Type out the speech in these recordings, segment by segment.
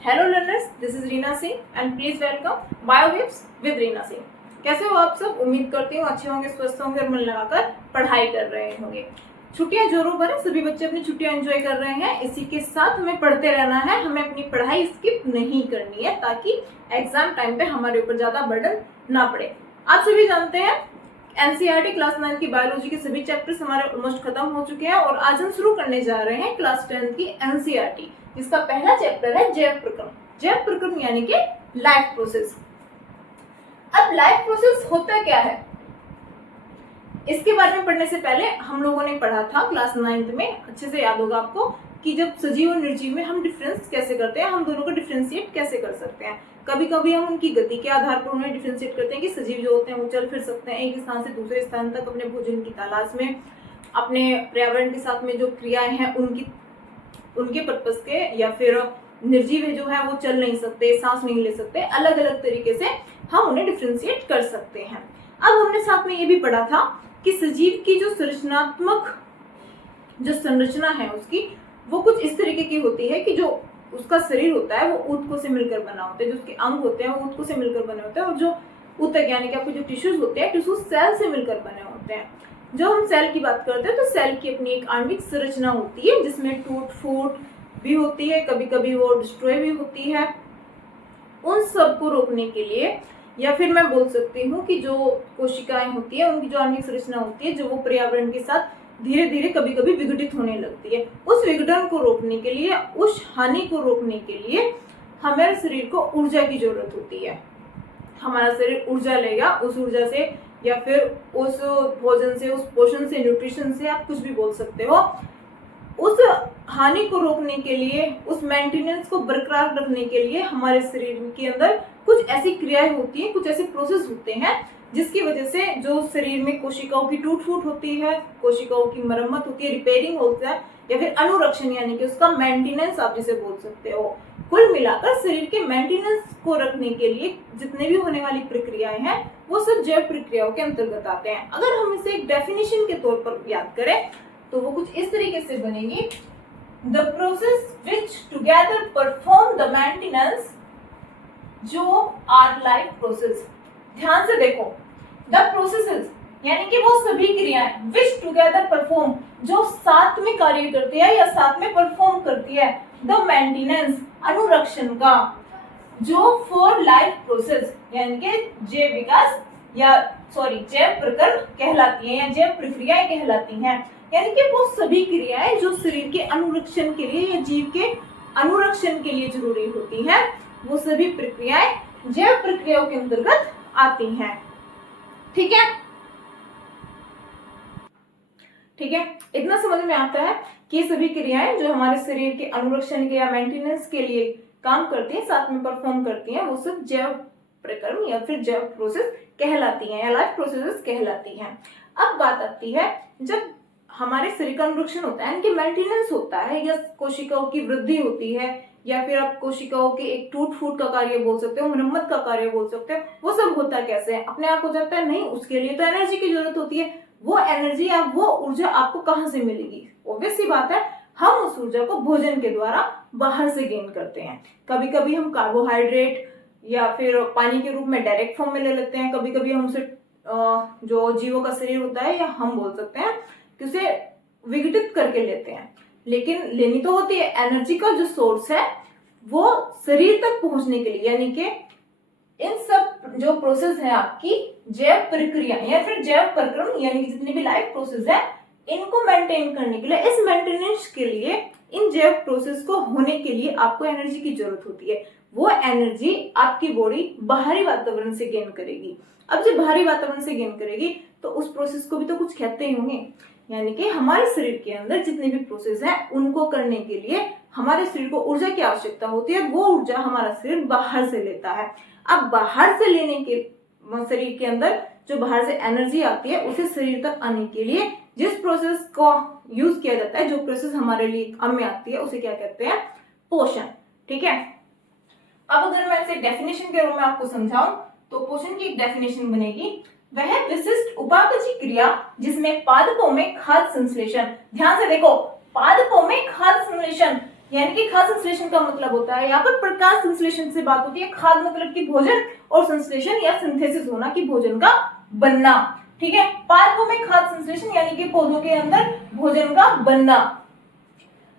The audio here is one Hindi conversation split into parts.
Hello learners, this is Reena Singh and please welcome biowaves with Reena Singh. कैसे हो आप सब? उम्मीद करती हूँ अच्छे होंगे, स्वस्थ होंगे और मन लगाकर पढ़ाई कर रहे होंगे। छुट्टियां जोरों पर है, सभी बच्चे अपनी छुट्टियां एंजॉय कर रहे हैं। इसी के साथ हमें पढ़ते रहना है, हमें अपनी पढ़ाई स्किप नहीं करनी है ताकि एग्जाम टाइम पे हमारे ऊपर ज्यादा बर्डन ना पड़े। आप सभी जानते हैं एनसीईआरटी क्लास 9 की बायोलॉजी के सभी चैप्टर्स हमारे ऑलमोस्ट खत्म हो चुके हैं और आज हम शुरू करने जा रहे हैं क्लास 10 की एनसीईआरटी, जिसका पहला चैप्टर है जैव प्रक्रम। जैव प्रक्रम यानी कि लाइफ प्रोसेस। अब लाइफ प्रोसेस होता क्या है, इसके बारे में पढ़ने से पहले हम लोगों ने पढ़ा था क्लास 9 में, अच्छे से याद होगा आपको, कि जब सजीव और निर्जीव में हम डिफरेंस कैसे करते हैं, हम दोनों को डिफरेंशिएट कैसे कर सकते हैं। कभी कभी हम उनकी गति के आधार पर उन्हें डिफरेंशिएट करते हैं कि सजीव जो होते हैं वो चल फिर सकते हैं एक स्थान से दूसरे स्थान तक अपने भोजन की तलाश में, अपने पर्यावरण के साथ में जो क्रियाएं हैं उनके पर्पस के, या फिर निर्जीव जो है वो चल नहीं सकते, सांस नहीं ले सकते। अलग अलग तरीके से हम उन्हें डिफरेंशिएट कर सकते हैं। अब हमने साथ में ये भी पढ़ा था कि सजीव की जो संरचनात्मक जो संरचना है उसकी, वो कुछ इस तरीके की होती है कि जो उसका शरीर होता है वो ऊतकों से मिलकर बना होता है, जो उसके अंग होते हैं वो ऊतकों से मिलकर बने होते हैं, और जो ऊतक यानी कि आपके जो टिश्यूज होते हैं, टिश्यूज सेल से मिलकर बने होते हैं। जब हम सेल की बात करते हैं तो सेल की अपनी एक आणविक संरचना होती है जिसमें टूट फूट भी होती है, कभी कभी वो डिस्ट्रॉय भी होती है। उन सब को रोकने के लिए, या फिर मैं बोल सकती हूँ कि जो कोशिकाएं होती है उनकी जो आणविक संरचना होती है, जो वो पर्यावरण के साथ धीरे धीरे कभी कभी विघटित होने लगती है, उस विघटन को रोकने के लिए, उस हानि को रोकने के लिए हमारे शरीर को ऊर्जा की जरूरत होती है। हमारा शरीर ऊर्जा लेगा, उस ऊर्जा से या फिर उस भोजन से, उस पोषण से, न्यूट्रिशन से, आप कुछ भी बोल सकते हो। उस हानि को रोकने के लिए, उस मेंटेनेंस को बरकरार रखने के लिए हमारे शरीर के अंदर कुछ ऐसी क्रियाएं होती हैं, कुछ ऐसे प्रोसेस होते हैं जिसकी वजह से जो शरीर में कोशिकाओं की टूट फूट होती है, कोशिकाओं की मरम्मत होती है, रिपेयरिंग होता है, या फिर अनुरक्षण यानी कि उसका मेंटेनेंस आप जिसे बोल सकते हो। कुल मिलाकर शरीर के मेंटेनेंस को रखने के लिए जितने भी होने वाली प्रक्रियाएं हैं वो सब जैव प्रक्रियाओं के अंतर्गत आते हैं। अगर हम इसे एक डेफिनेशन के तौर पर याद करें तो वो कुछ इस तरीके से बनेगी: the process which together perform the maintenance जो आर लाइफ प्रोसेस। ध्यान से देखो, द प्रोसेसेस यानी कि वो सभी क्रियाएं, विच टुगेदर परफॉर्म जो साथ में कार्य करती है या साथ में परफॉर्म करती है, द मेंटेनेंस अनुरक्षण का, जो फॉर लाइफ प्रोसेस यानी कि जैव विकास या जैव प्रक्रम कहलाती है या जैव प्रक्रियाएं कहलाती हैं। यानी कि वो सभी क्रियाएं जो शरीर के अनुरक्षण के लिए या जीव के अनुरक्षण के लिए जरूरी होती हैं, वो सभी प्रक्रियाएं जैव प्रक्रियाओं के अंतर्गत आती हैं। ठीक है, ठीक है, इतना समझ में आता है कि सभी क्रियाएं जो हमारे शरीर के अनुरक्षण के या मेंटेनेंस के लिए काम करती हैं, साथ में परफॉर्म करती हैं, वो सब जैव प्रक्रम या फिर जैव प्रोसेस कहलाती हैं या लाइफ प्रोसेसेस कहलाती हैं। अब बात आती है, जब हमारे शरीर का अनुरक्षण होता है, इनके मेंटेनेंस होता है, या कोशिकाओं की वृद्धि होती है, या फिर आप कोशिकाओं के एक टूट फूट का कार्य बोल सकते हो, मरम्मत का कार्य बोल सकते हो, वो सब होता कैसे है? अपने आप हो जाता है? नहीं, उसके लिए तो एनर्जी की जरूरत होती है। वो एनर्जी या वो ऊर्जा आपको कहाँ से मिलेगी? ऑब्वियस सी बात है, हम उस ऊर्जा को भोजन के द्वारा बाहर से गेन करते हैं। कभी कभी हम कार्बोहाइड्रेट या फिर पानी के रूप में डायरेक्ट फॉर्म में ले लेते हैं, कभी कभी हम उसे जो जीवों का शरीर होता है, या हम बोल सकते हैं कि उसे विघटित करके लेते हैं। लेकिन लेनी तो होती है। एनर्जी का जो सोर्स है वो शरीर तक पहुंचने के लिए, यानी कि इन सब जो प्रोसेस है आपकी जैव प्रक्रिया या फिर जैव प्रक्रम यानी कि जितनी भी लाइफ प्रोसेस है, इनको मेंटेन करने के लिए, इस मेंटेनेंस के लिए, इन जैव प्रोसेस को होने के लिए आपको एनर्जी की जरूरत होती है। वो एनर्जी आपकी बॉडी बाहरी वातावरण से गेन करेगी। अब जब बाहरी वातावरण से गेन करेगी तो उस प्रोसेस को भी तो कुछ कहते ही होंगे, यानी कि हमारे शरीर के अंदर जितने भी प्रोसेस है उनको करने के लिए हमारे शरीर को ऊर्जा की आवश्यकता होती है। वो ऊर्जा हमारा शरीर बाहर से लेता है। अब बाहर से लेने के शरीर के अंदर जो बाहर से एनर्जी आती है, उसे शरीर तक आने के लिए जिस प्रोसेस को यूज किया जाता है, जो प्रोसेस हमारे लिए काम में आती है, उसे क्या कहते हैं? पोषण। ठीक है, अब अगर मैं इसे डेफिनेशन के रूप में आपको समझाऊं तो पोषण की एक डेफिनेशन बनेगी: वह विशिष्ट उपापचय क्रिया जिसमें पादपों में खाद्य संश्लेषण, ध्यान से देखो, पादपों में खाद्य संश्लेषण यानी कि खाद्य संश्लेषण का मतलब होता है, यहाँ पर प्रकाश संश्लेषण से बात होती है। खाद्य मतलब कि भोजन, और संश्लेषण या सिंथेसिस होना कि भोजन का बनना। ठीक है, पादपों में खाद्य संश्लेषण यानी कि पौधों के अंदर भोजन का बनना।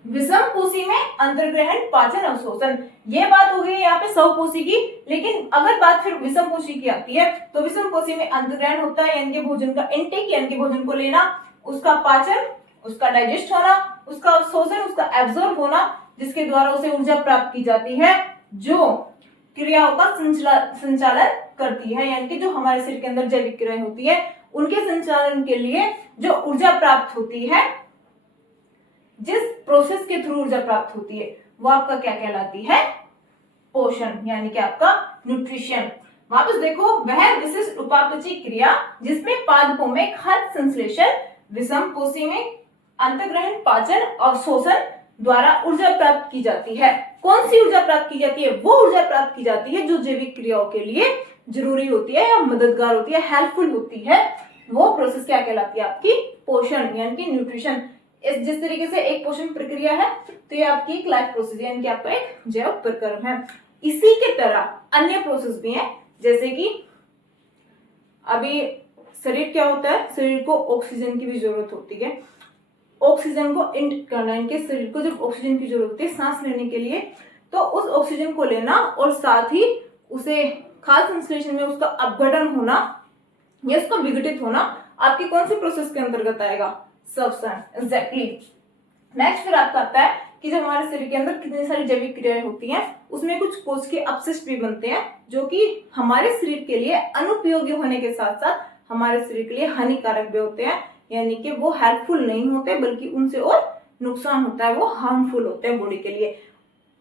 विषमपोषी में अंतर्ग्रहण, पाचन, अवशोषण। ये बात हो गई यहाँ पे स्वपोषी की, लेकिन अगर बात फिर विषमपोषी की आती है तो विषमपोषी में अंतर्ग्रहण होता है यानी कि भोजन का इंटेक यानी कि भोजन को लेना, उसका पाचन, उसका डाइजेस्ट होना, उसका अवशोषण, उसका एब्जॉर्ब होना, जिसके द्वारा उसे ऊर्जा प्राप्त की जाती है, जो क्रियाओं का संचालन करती है, यानी कि जो हमारे शरीर के अंदर जैविक क्रियाएं होती है उनके संचालन के लिए जो ऊर्जा प्राप्त होती है, जिस प्रोसेस के थ्रू ऊर्जा प्राप्त होती है, वो आपका क्या कहलाती है? पोषण, यानी कि आपका न्यूट्रिशन। वापस देखो, वह विशिष्ट उपापचयी क्रिया जिसमें पादपों में खाद्य संश्लेषण, विषमपोषी में अंतर्ग्रहण, पाचन और शोषण द्वारा ऊर्जा प्राप्त की जाती है। कौन सी ऊर्जा प्राप्त की जाती है? वो ऊर्जा प्राप्त की जाती है जो जैविक क्रियाओं के लिए जरूरी होती है या मददगार होती है, हेल्पफुल होती है। वो प्रोसेस क्या कहलाती है? आपकी पोषण, यानी कि न्यूट्रिशन। जिस तरीके से एक पोषण प्रक्रिया है तो ये आपकी एक लाइफ प्रोसेस यानी कि आपका एक जैव प्रक्रम है। इसी के तरह अन्य प्रोसेस भी हैं, जैसे कि अभी शरीर क्या होता है, शरीर को ऑक्सीजन की भी जरूरत होती है। ऑक्सीजन को इंट करना, इनके शरीर को जब ऑक्सीजन की जरूरत होती है सांस लेने के लिए, तो उस ऑक्सीजन को लेना और साथ ही उसे खाद्य संश्लेषण में उसका अपघटन होना या उसका विघटित होना आपकी कौन सी प्रोसेस के अंतर्गत आएगा? श्वसन। एग्जैक्टली। नेक्स्ट फिर आपका आता है कि जब हमारे शरीर के अंदर कितनी सारी जैविक क्रियाएं होती हैं, उसमें कुछ कोश के अपशिष्ट भी बनते हैं जो कि हमारे शरीर के लिए अनुपयोगी होने के साथ साथ हमारे शरीर के लिए हानिकारक भी होते हैं, यानी कि वो हेल्पफुल नहीं होते बल्कि उनसे और नुकसान होता है, वो हार्मफुल होते हैं बॉडी के लिए।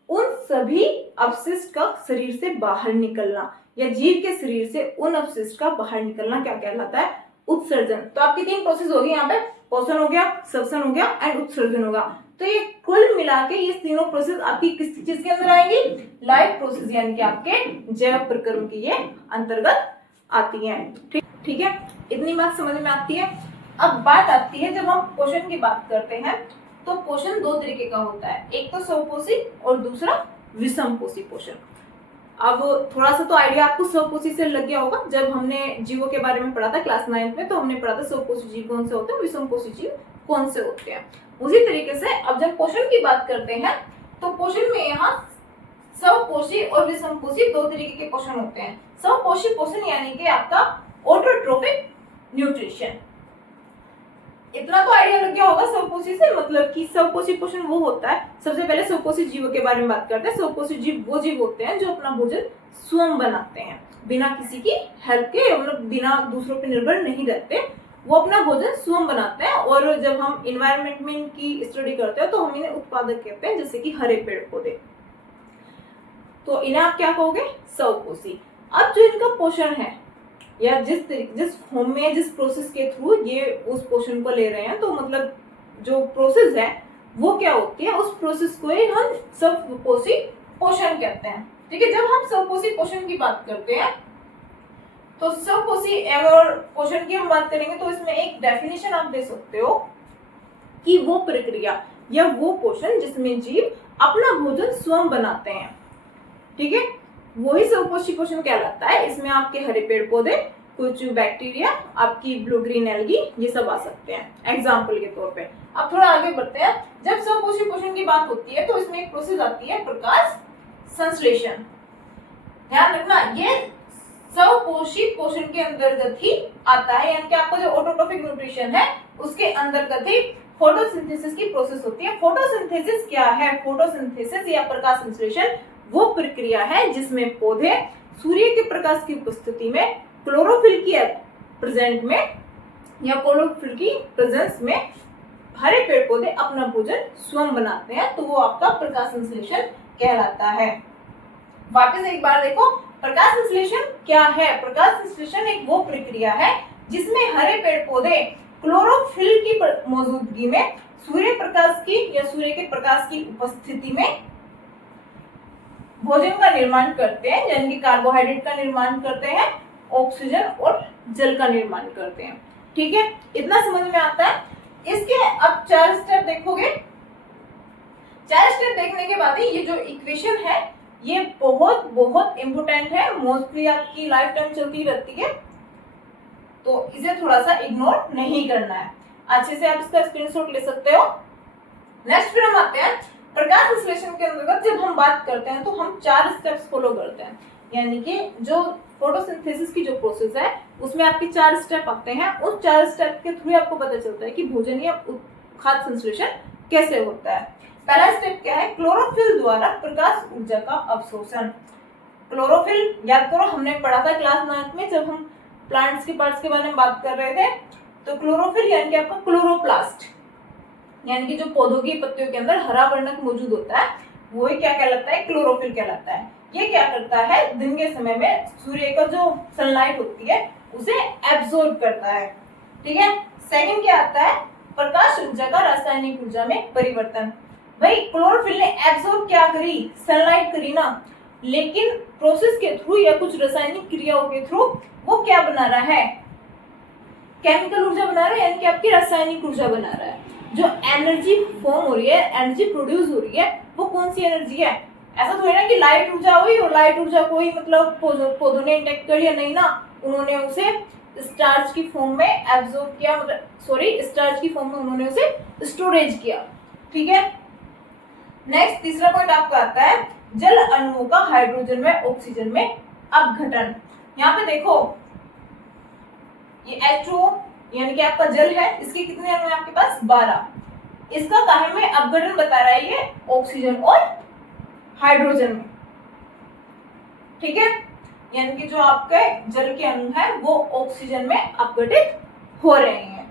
उन सभी अपशिष्ट का शरीर से बाहर निकलना या जीव के शरीर से उन अपशिष्ट का बाहर निकलना क्या कहलाता है? उत्सर्जन। तो आपकी 3 प्रोसेस होगी यहाँ पे, पोषण हो गया, श्वसन हो गया एंड उत्सर्जन होगा। तो ये कुल मिला के ये तीनों प्रोसेस आपकी किस चीज के अंदर आएंगी? लाइफ प्रोसेस, यानी कि आपके जैव प्रक्रम की ये अंतर्गत आती हैं। ठीक है, इतनी बात समझ में आती है। अब बात आती है जब हम पोषण की बात करते हैं तो पोषण 2 तरीके का होता है, एक तो स्वपोषी और दूसरा विषमपोषी पोषण। अब थोड़ा सा तो आइडिया आपको स्वपोषी से लग गया होगा, जब हमने जीवों के बारे में पढ़ा था क्लास 9th में, तो हमने पढ़ा था स्वपोषी जीव कौन से होते हैं, विषमपोषी जीव कौन से होते हैं। उसी तरीके से अब जब पोषण की बात करते हैं तो पोषण में यहाँ स्वपोषी और विषमपोषी 2 तरीके के पोषण होते हैं। स्वपोषी पोषण यानी कि आपका ऑटोट्रोफिक न्यूट्रिशन। इतना तो आइडिया लग गया होगा स्वपोषी से, मतलब कि स्वपोषी पोषण वो होता है। सबसे पहले स्वपोषी जीवों के बारे में बात करते हैं। स्वपोषी जीव वो जीव होते हैं जो अपना भोजन स्वयं बनाते हैं, बिना किसी की हेल्प के, मतलब बिना दूसरों पर निर्भर नहीं रहते, वो अपना भोजन स्वयं बनाते हैं। और जब हम इन्वायरमेंट में इनकी स्टडी करते हैं तो हम इन्हें उत्पादक कहते हैं, जैसे कि हरे पेड़ पौधे, तो इन्हें आप क्या कहोगे? स्वपोषी। अब जो इनका पोषण है या जिस फॉर्म में, जिस प्रोसेस के थ्रू ये उस पोषण को ले रहे हैं, तो मतलब जो प्रोसेस है वो क्या होती है, उस प्रोसेस को ही हम स्वपोषी पोषण कहते हैं। ठीक है, जब हम स्वपोषी पोषण की बात करते हैं तो स्वपोषी अगर पोषण की हम बात करेंगे तो इसमें एक डेफिनेशन आप दे सकते हो कि वो प्रक्रिया या वो पोषण जिसमें जीव अपना भोजन स्वयं बनाते हैं। ठीक है, वही स्वपोषी पोषण कहलाता है। इसमें आपके हरे पेड़ पौधे, कुछ बैक्टीरिया, आपकी ब्लू ग्रीन एल्गी, ये सब आ सकते हैं एग्जाम्पल के तौर पे। अब थोड़ा आगे बढ़ते हैं। जब स्वपोषी पोषण की बात होती है तो इसमें एक प्रोसेस आती है प्रकाश संश्लेषण। ध्यान रखना, ये स्वपोषी पोषण के अंतर्गत ही आता है, यानी कि आपका जो ऑटोट्रोफिक न्यूट्रिशन है उसके अंतर्गत ही फोटोसिंथेसिस की प्रोसेस होती है। फोटोसिंथेसिस क्या है? फोटोसिंथेसिस या प्रकाश संश्लेषण वो प्रक्रिया है जिसमें पौधे सूर्य के प्रकाश की उपस्थिति में क्लोरोफिल की प्रेजेंट में या क्लोरोफिल की प्रेजेंस में हरे पेड़ पौधे अपना भोजन स्वयं बनाते हैं, तो वो आपका प्रकाश संश्लेषण कहलाता है। वापस एक बार देखो, प्रकाश संश्लेषण क्या है? प्रकाश संश्लेषण एक वो प्रक्रिया है जिसमें हरे पेड़ पौधे क्लोरोफिल की मौजूदगी में सूर्य प्रकाश की या सूर्य के प्रकाश की उपस्थिति में भोजन का निर्माण करते हैं, यानी कि कार्बोहाइड्रेट का निर्माण करते हैं, ऑक्सीजन और जल का निर्माण करते हैं। ठीक है, इतना समझ में आता है। इसके अब 4 स्टेप देखोगे। 4 स्टेप देखने के बाद ही ये जो इक्वेशन है ये बहुत बहुत इंपोर्टेंट है, मोस्टली आपकी लाइफ टाइम चलती रहती है, तो इसे थोड़ा सा इग्नोर नहीं करना है। अच्छे से आप इसका स्क्रीनशॉट ले सकते हो। नेक्स्ट फिर हम आते हैं प्रकाश संश्लेषण के अंतर्गत जब हम बात करते हैं तो हम 4 स्टेप्स फॉलो करते हैं, यानी कि जो फोटोसिंथेसिस की जो प्रोसेस है उसमें आपके 4 स्टेप आते हैं। उस 4 स्टेप के थ्रू आपको पता चलता है कि भोजन या खाद्य संश्लेषण कैसे होता है। पहला स्टेप क्या है, क्लोरोफिल द्वारा प्रकाश ऊर्जा का अवशोषण। क्लोरोफिल याद करो, हमने पढ़ा था क्लास 9 में जब हम प्लांट्स के पार्ट्स के बारे में बात कर रहे थे। तो क्लोरोफिल यानी कि आपका क्लोरोप्लास्ट, यानी कि जो पौधों की पत्तियों के अंदर हरा वर्णक मौजूद होता है वो ही क्या कहलाता है, क्लोरोफिल कहलाता है। ये क्या करता है, दिन के समय में सूर्य का जो सनलाइट होती है उसे एब्जॉर्ब करता है। ठीक है। सेकंड क्या आता है, प्रकाश ऊर्जा का रासायनिक ऊर्जा में परिवर्तन। भाई क्लोरोफिल ने एब्जॉर्ब क्या करी, सनलाइट करी ना, लेकिन प्रोसेस के थ्रू या कुछ रासायनिक क्रियाओं के थ्रू वो क्या बना रहा है, केमिकल ऊर्जा बना रहा है, यानी कि आपकी रासायनिक ऊर्जा बना रहा है। जो एनर्जी फॉर्म हो रही है, एनर्जी प्रोड्यूस हो रही है, वो कौन सी एनर्जी है। ऐसा थोड़ी ना कि लाइट ऊर्जा हुई और लाइट ऊर्जा को ही मतलब पौधों ने इंटेक्ट कर लिया, नहीं ना, उन्होंने उसे स्टार्च की फॉर्म में एब्जॉर्ब किया, मतलब सॉरी स्टार्च की फॉर्म में उन्होंने उसे स्टोरेज किया। ठीक है। नेक्स्ट तीसरा पॉइंट आपका आता है जल अणुओं का हाइड्रोजन में ऑक्सीजन में अपघटन। यहाँ पे देखो ये H2O यानी कि आपका जल है, इसके कितने अणु है आपके पास, 12। इसका काहे में अपघटन बता रहा है, ये ऑक्सीजन और हाइड्रोजन में। ठीक है। यानी कि जो आपके जल के अणु है वो ऑक्सीजन में अपघटित हो रहे हैं।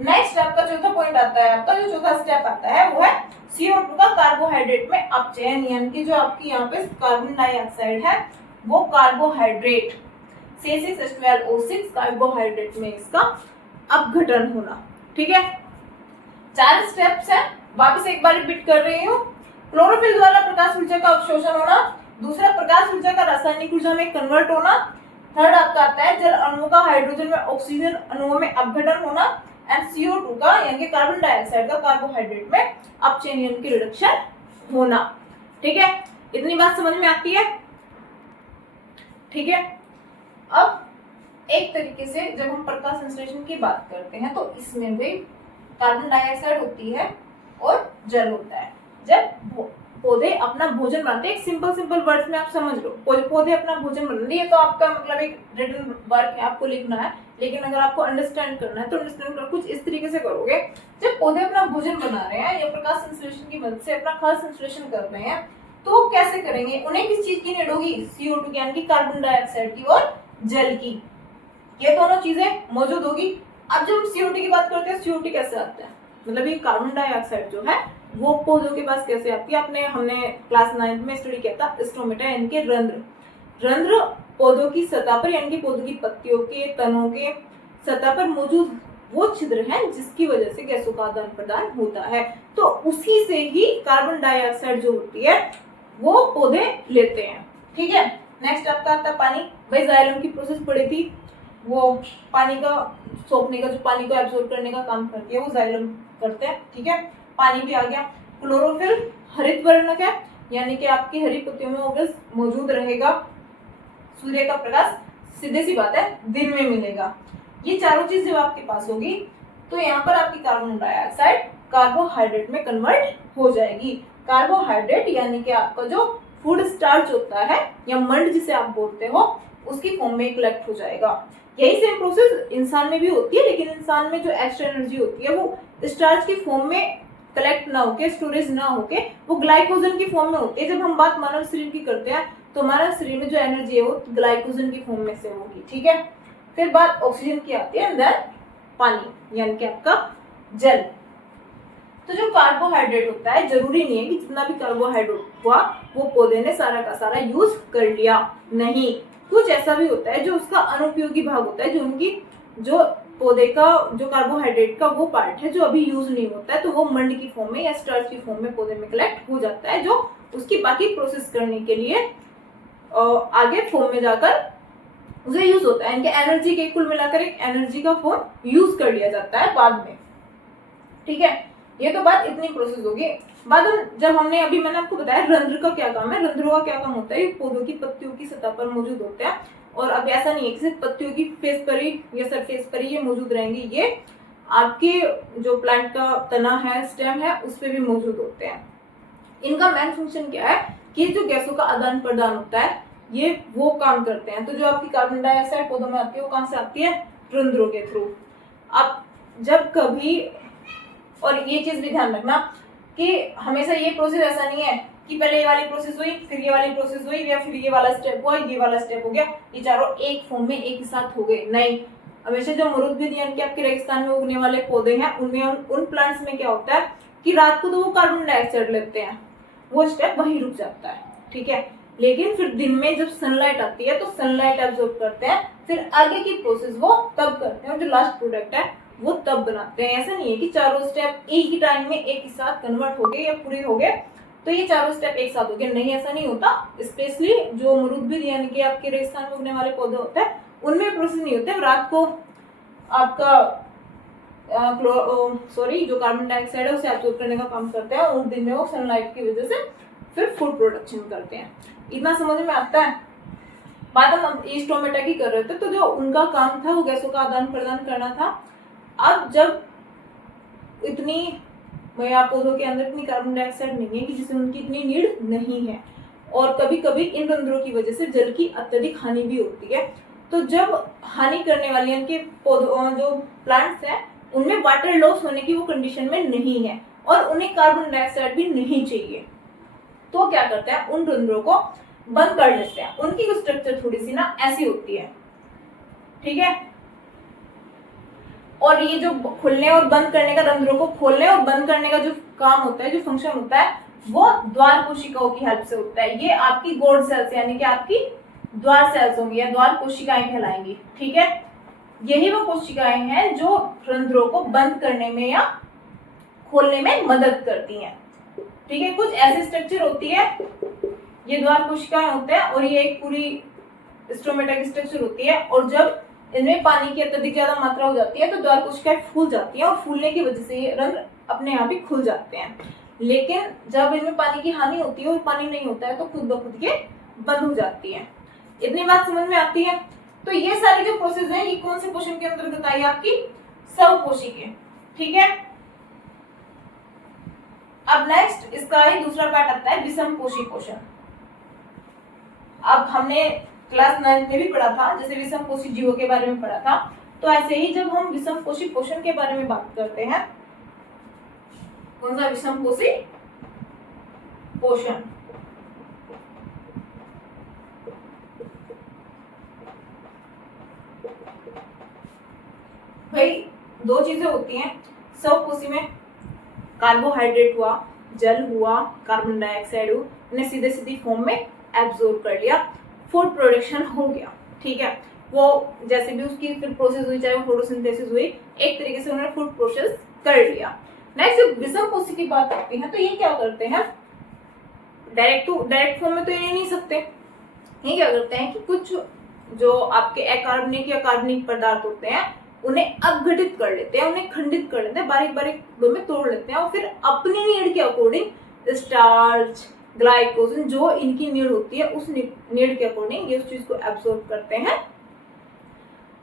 नेक्स्ट आपका चौथा पॉइंट आता है, आपका जो चौथा स्टेप आता है वो है CO2 का कार्बोहाइड्रेट में अपचयन, यानी कि जो आपकी यहाँ पे कार्बन डाइऑक्साइड है वो कार्बोहाइड्रेट C6H12O6 कार्बोहाइड्रेट में इसका अपघटन होना। ठीक है। 4 स्टेप्स है, वापस एक बार रिपीट कर रही हूँ। क्लोरोफिल द्वारा प्रकाश ऊर्जा का अवशोषण होना, दूसरा प्रकाश ऊर्जा का रासायनिक ऊर्जा में कन्वर्ट होना, थर्ड आपका आता है जल अणुओं का हाइड्रोजन में ऑक्सीजन अणुओं में अपघटन होना, एंड CO2 का यानी कि कार्बन डाइऑक्साइड का कार्बोहाइड्रेट में अपचयन यानी कि रिडक्शन होना। ठीक है। इतनी बात समझ में आती है। ठीक है। अब एक तरीके से जब हम प्रकाश संश्लेषण की बात करते हैं तो इसमें भी कार्बन डाइऑक्साइड होती है और जल होता है। जब पौधे अपना भोजन बनाते हैं, एक सिंपल वर्ड्स में आप समझ लो, पौधे अपना भोजन बनाते हैं, ये तो आपका मतलब एक रिटन वर्क है, आपको लिखना है, लेकिन अगर आपको अंडरस्टैंड करना है तो अंडरस्टैंड कर कुछ इस तरीके से करोगे। जब पौधे अपना भोजन बना रहे हैं या प्रकाश संश्लेषण की मदद से अपना खाद्य संश्लेषण कर रहे हैं तो कैसे करेंगे, उन्हें किस चीज की नीड होगी, CO2 यानी कि कार्बन डाइऑक्साइड की और जल की, ये दोनों चीजें मौजूद होगी। अब जब हम CO2 की बात करते हैं, CO2 कैसे आता है, मतलब ये कार्बन डाइऑक्साइड जो है वो पौधों के पास कैसे आती है, हमने क्लास 9 में स्टडी किया था, स्टोमेटा यानी कि रंध्र पौधों की सतह पर यानी कि पौधों की पत्तियों के तनों के सतह पर मौजूद वो छिद्र है जिसकी वजह से गैसों का आदान प्रदान होता है। तो उसी से ही कार्बन डाइऑक्साइड जो होती है वो पौधे लेते हैं। ठीक है। नेक्स्ट आपका आता है पानी। भाई जाइलम की प्रोसेस पढ़ी थी, वो पानी का सोखने का, जो पानी को एब्जॉर्ब करने का काम करती है वो जाइलम करते हैं। ठीक है। पानी भी आ गया। क्लोरोफिल हरित वर्णक है, यानी कि आपकी हरी पत्तियों में वो मौजूद रहेगा, सूर्य का प्रकाश सीधे सी बात है दिन में मिलेगा। ये चारों चीज जब आपके पास होगी तो यहाँ पर आपकी कार्बन डाइऑक्साइड कार्बोहाइड्रेट में कन्वर्ट हो जाएगी। कार्बोहाइड्रेट यानी कि आपका जो फूड स्टार्च होता है या मंड जिसे आप बोलते हो उसकी फॉर्म में कलेक्ट हो जाएगा। यही सेम प्रोसेस इंसान में भी होती है, लेकिन इंसान में जो एक्स्ट्रा एनर्जी होती है वो स्टार्च की फॉर्म में कलेक्ट ना होके, स्टोरेज ना होके, वो ग्लाइकोजन की फॉर्म में होती है। जब हम बात मानव शरीर की करते हैं तो हमारा शरीर में जो एनर्जी है वो ग्लाइकोजन की फॉर्म में से होगी। ठीक है। फिर बात ऑक्सीजन की आती है, अंदर पानी यानी कि आपका जल। तो जो कार्बोहाइड्रेट होता है, जरूरी नहीं है कि जितना भी कार्बोहाइड्रेट हुआ वो पौधे ने सारा का सारा यूज कर लिया, नहीं, कुछ ऐसा भी होता है जो उसका अनुपयोगी भाग होता है, जो उनकी जो पौधे का जो कार्बोहाइड्रेट का वो पार्ट है जो अभी यूज नहीं होता है, तो वो मंड की फॉर्म में या स्टार्च की फॉर्म में पौधे में कलेक्ट हो जाता है, जो उसकी बाकी प्रोसेस करने के लिए आगे फॉर्म में जाकर उसे यूज होता है। इनके एनर्जी के कुल मिलाकर एक एनर्जी का फॉर्म यूज कर लिया जाता है बाद में। ठीक है। ये तो बात इतनी प्रोसेस होगी। बाद जब हमने अभी मैंने आपको बताया रंध्र का क्या काम है, रंध्रों का क्या काम होता है, ये पौधों की पत्तियों की सतह पर मौजूद होते हैं। और अब ऐसा नहीं है कि सिर्फ पत्तियों की फेस पर ही या सरफेस पर ही ये मौजूद रहेंगे, ये आपके जो प्लांट का तना है, स्टेम है, उस पर भी मौजूद होते हैं। इनका मेन फंक्शन क्या है कि जो गैसों का आदान प्रदान होता है ये वो काम करते हैं। तो जो आपकी कार्बन डाइऑक्साइड पौधों में आती है वो कहां से आती है, रंध्रों के थ्रू। अब जब कभी, और ये चीज भी ध्यान रखना कि हमेशा ये प्रोसेस ऐसा नहीं है कि पहले ये वाली प्रोसेस हुई, फिर ये वाली प्रोसेस हुई, या फिर ये वाला स्टेप हुआ, ये वाला स्टेप हो गया, ये चारों एक फॉर्म में एक ही साथ हो गए। नहीं, हमेशा जो मरुद्भिद यानी कि आपके रेगिस्तान में उगने वाले पौधे हैं उनमें उन प्लांट्स में क्या होता है कि रात को तो वो कार्बन डाइऑक्साइड लेते हैं, वो स्टेप वहीं रुक जाता है, ठीक है। लेकिन फिर दिन में जब सनलाइट आती है तो सनलाइट एब्जॉर्ब करते हैं, फिर आगे की प्रोसेस वो तब करते हैं, और जो लास्ट प्रोडक्ट है वो तब बनाते हैं। ऐसा नहीं है कि चारों स्टेप एक ही टाइम में एक ही साथ कन्वर्ट हो गए या पूरे हो गए तो ये चारों स्टेप एक साथ हो गए, नहीं ऐसा नहीं होता। स्पेशली जो मरुद्भिद यानी कि आपके रेगिस्तान में उगने वाले पौधे होते हैं उनमें प्रोसेस नहीं होते। रात को आपका जो कार्बन डाइऑक्साइड है उसे एब्जॉर्ब करने का काम करते हैं, और दिन में वो सनलाइट की वजह से फिर फूड प्रोडक्शन करते हैं। इतना समझ में आता है। बात हम ईस्ट टोमेटा की कर रहे थे, तो जो उनका काम था वो गैसों का आदान प्रदान करना था। अब जब इतनी पौधों के अंदर इतनी कार्बन डाइऑक्साइड नहीं है कि जिससे उनकी इतनी नीड नहीं है, और कभी कभी इन रंध्रों की वजह से जल की अत्यधिक हानि भी होती है। तो जब हानि करने वाले इनके पौधों जो प्लांट्स हैं उनमें वाटर लॉस होने की वो कंडीशन में नहीं है और उन्हें कार्बन डाइऑक्साइड भी नहीं चाहिए, तो क्या करते हैं उन रंध्रों को बंद कर लेते हैं। उनकी स्ट्रक्चर थोड़ी सी ना ऐसी होती है, ठीक है। और ये जो खुलने और बंद करने का, रंध्रों को खोलने और बंद करने का जो काम होता है, जो फंक्शन होता है, वो द्वार कोशिकाओं की हेल्प से होता है। ये आपकी गोड सेल्स यानी कि आपकी द्वार सेल्स होंगी या द्वार कोशिकाएं कहलाएंगी, ठीक है। यही वो कोशिकाएं हैं जो रंध्रों को बंद करने में या खोलने में मदद करती हैं, ठीक है। कुछ ऐसी स्ट्रक्चर होती है, ये द्वार कोशिकाएं होते हैं और ये एक पूरी स्ट्रोमेटा की स्ट्रक्चर होती है। और जब इनमें पानी की अत्यधिक ज्यादा मात्रा हो जाती है तो द्वार कोशिकाएं फूल जाती हैं, और फूलने की वजह से ये रंध्र अपने आप ही खुल जाते हैं। लेकिन जब इनमें पानी की हानि होती है और पानी नहीं होता है तो खुद ब खुद ये बंद हो जाती है। इतनी बात समझ में आती है। तो ये सारी जो प्रोसेस है ये कौन से पोषण के अंतर्गत आई, आपकी स्वपोषी के, ठीक है। अब नेक्स्ट इसका ही दूसरा पार्ट आता है विषमपोषी पोषण। अब हमने क्लास 9 में भी पढ़ा था, जैसे विषमपोषी जीवों के बारे में पढ़ा था, तो ऐसे ही जब हम विषमपोषी पोषण के बारे में बात करते हैं, कौन सा विषमपोषी पोषण, भाई दो चीजें होती हैं स्वपोषी में, कार्बोहाइड्रेट हुआ, जल हुआ, कार्बन डाइऑक्साइड हुआ, इन्हें सीधे सीधी फॉर्म में एब्जॉर्ब कर लिया, फूड प्रोडक्शन हो गया, ठीक है। वो जैसे भी उसकी फिर प्रोसेस हुई, चाहे वो फोटोसिंथेसिस हुई, एक तरीके से उन्होंने फूड प्रोसेस कर लिया। नेक्स्ट जब विषमपोषी की बात आती है तो ये क्या करते हैं, डायरेक्ट फॉर्म में तो ये नहीं सकते, ये क्या करते हैं कि कुछ जो आपके अकार्बनिक या कार्बनिक पदार्थ होते हैं उन्हें अपघटित कर लेते हैं, उन्हें खंडित कर लेते हैं, बारीक बारीक टुकड़ों में तोड़ लेते हैं, और फिर अपनी नीड के अकॉर्डिंग स्टार्च, ग्लाइकोजन जो इनकी नीड होती है उस नीड के अकॉर्डिंग ये उस चीज को एब्सॉर्ब करते हैं,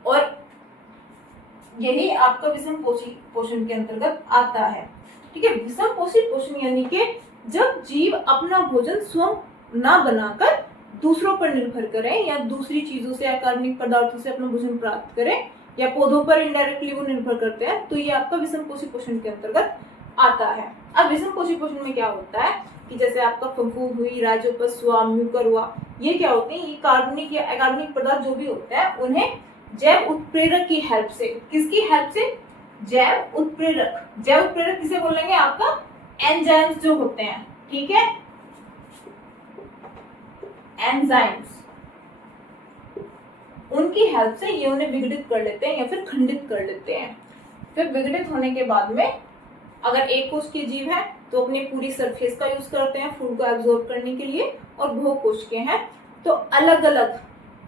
और यही आपका विषमपोषी पोषण के अंतर्गत आता है, ठीक है। विषमपोषी पोषण यानी कि जब जीव अपना भोजन स्वयं ना बनाकर दूसरों पर निर्भर करें या दूसरी चीजों से या कार्बनिक पदार्थों से अपना भोजन प्राप्त करें या पौधों पर इनडायरेक्टली वो निर्भर करते हैं, तो ये आपका विषमपोषी पोषण के अंतर्गत आता है। अब विषमपोषी पोषण में क्या होता है कि जैसे आपका फफूंद हुई, राइजोपस हुआ, म्यूकर हुआ, ये क्या होते हैं, ये कार्बनिक या अकार्बनिक पदार्थ जो भी होते हैं उन्हें जैव उत्प्रेरक की हेल्प से, किसकी हेल्प से, जैव उत्प्रेरक। जैव उत्प्रेरक किसे बोलेंगे, आपका एंजाइम्स जो होते हैं, ठीक है, एंजाइम्स, उनकी हेल्प से ये उन्हें विघटित कर लेते हैं या फिर खंडित कर लेते हैं। फिर विघटित होने के बाद में अगर एक कोशिकीय जीव है तो अपनी पूरी सरफेस का यूज करते हैं फूड को एब्जॉर्ब करने के लिए, और बहुकोशिकीय हैं तो अलग अलग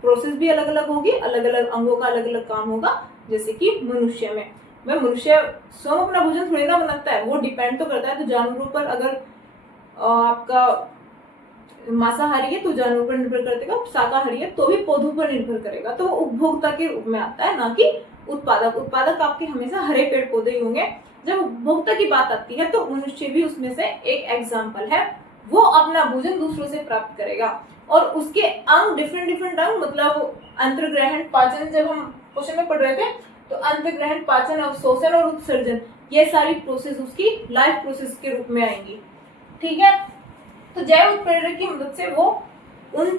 प्रोसेस भी अलग अलग होगी, अलग अलग अंगों का अलग अलग काम होगा, जैसे कि मनुष्य में मैं मनुष्य स्वयं अपना भोजन थोड़ी ना बनाता है, वो डिपेंड तो करता है। तो जानवरों पर अगर आपका मांसाहारी है तो जानवर पर निर्भर करेगा, शाकाहारी है तो भी पौधों पर निर्भर करेगा। तो वो उपभोक्ता के रूप में आता है, ना कि उत्पादक। उत्पादक आपके हमेशा हरे पेड़ पौधे ही होंगे। जब उपभोक्ता की बात आती है तो मनुष्य भी उसमें से एक एग्जाम्पल है। वो अपना भोजन दूसरों से प्राप्त करेगा और उसके अंग डिफरेंट अंग, मतलब अंतर्ग्रहण, पाचन, जब हम क्वेश्चन में पढ़ रहे थे तो अंतर्ग्रहण, पाचन, अवशोषण और उत्सर्जन, ये सारी प्रोसेस उसकी लाइफ प्रोसेस के रूप में आएंगी। ठीक है, तो जैव उत्प्रेरक की मदद से वो उन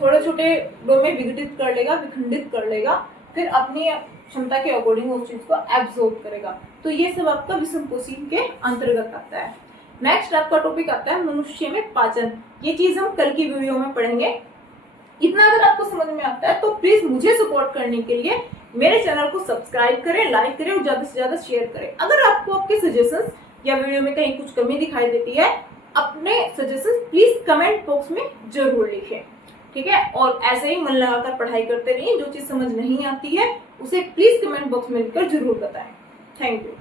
थोड़े छोटे में विघटित कर लेगा, विखंडित कर लेगा, फिर अपनी क्षमता के अकॉर्डिंग उस चीज को एब्जॉर्ब करेगा। तो ये सब आपका विषमपोषी के अंतर्गत आता है। नेक्स्ट आपका टॉपिक आता है मनुष्य में पाचन। ये चीज हम कल की वीडियो में पढ़ेंगे। इतना अगर आपको समझ में आता है तो प्लीज मुझे सपोर्ट करने के लिए मेरे चैनल को सब्सक्राइब करें, लाइक करें और ज्यादा से ज्यादा शेयर करें। अगर आपको आपके सजेशंस या वीडियो में कहीं कुछ कमी दिखाई देती है, अपने सजेशन प्लीज कमेंट बॉक्स में जरूर लिखें। ठीक है, और ऐसे ही मन लगाकर पढ़ाई करते रहिए। जो चीज समझ नहीं आती है उसे प्लीज कमेंट बॉक्स में लिखकर जरूर बताएं। Thank you.